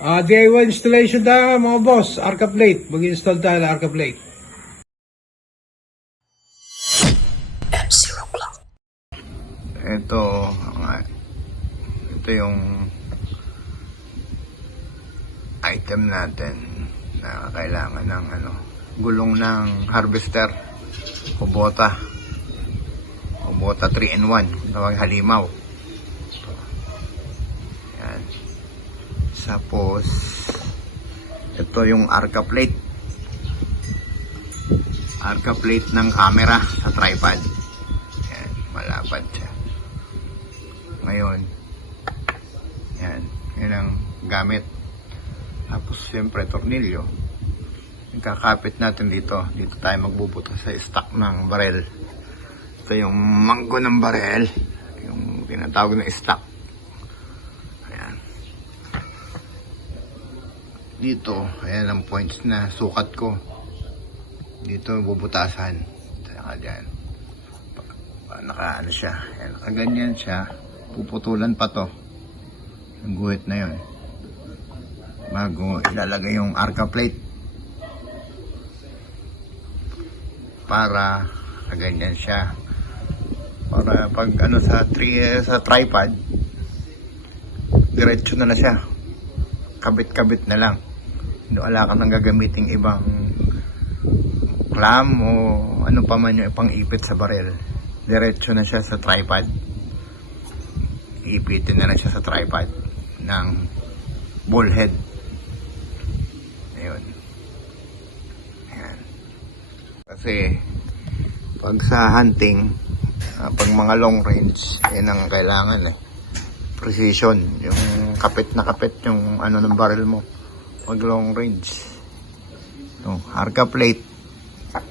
DIY installation tayo mga boss. Arca plate. Mag-install tayo ng Arca plate. Ito, ito yung item natin na kailangan ng gulong ng harvester. Kubota 3-in-1, tawag halimaw. Yan. Tapos ito yung Arca plate ng camera sa tripod. Yan, malapad siya. Ngayon, yan ang gamit. Tapos siyempre tornilyo. Ikakapit natin dito tayo magbubuto sa stock ng barel. Ito yung manggo ng barel, yung tinatawag na stock. Ayan. Dito, ayan ang points na sukat ko. Dito bubutasan. Saka dyan. Naka siya. Ayan, nakaganyan siya. Puputulan pa to. Yung guhit na yun. Bago ilalagay yung Arca plate. Para ganyan siya. Para pag sa tripod, diretso na siya. Kabit-kabit na lang. Hindi wala ka nang gagamiting ibang clamp o ano pa man yung ipang ipit sa barel. Diretso na siya sa tripod. Ipitin na siya sa tripod ng ball head. Ayun. Ayan. Kasi pag sa hunting, pag mga long range, yan ang kailangan precision. Yung kapit na kapit yung ng barrel mo pag long range. Ito, Arca plate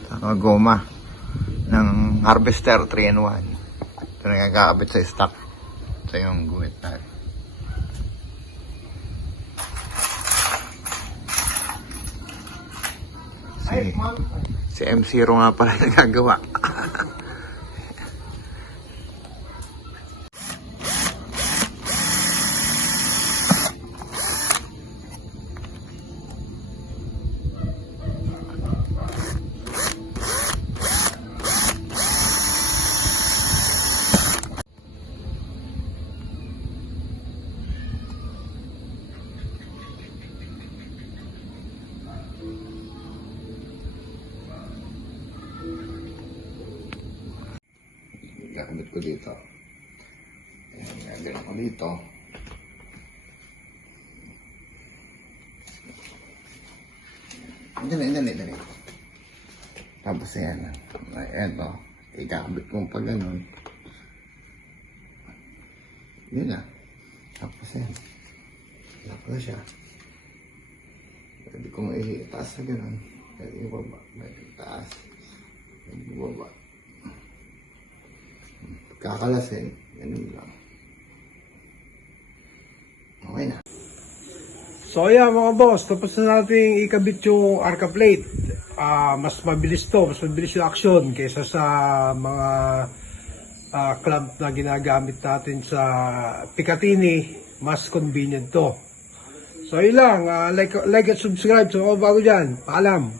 saka goma ng harvester 3-in-1. Ito na nagkakabit sa stock. Ito yung guhit natin. Si M0 nga pala nagagawa. Gagamit ko dito. Ayan, gagamit ko dito. Dali. Tapos ayan. Ayan o. Ikakabit kong pa ganun. Yun na. Tapos ayan. Lock na siya. Pwede kong itaas na ganun. Pwede ibaba. Pwede itaas. Pwede ibaba. Kakalasin, ganun lang. Okay na. So ayan mga boss, tapos na natin ikabit yung Arca plate. Mas mabilis yung action kaysa sa mga clamp na ginagamit natin sa Picatinny. Mas convenient to. So yun lang, like and subscribe sa mga bago dyan. Paalam.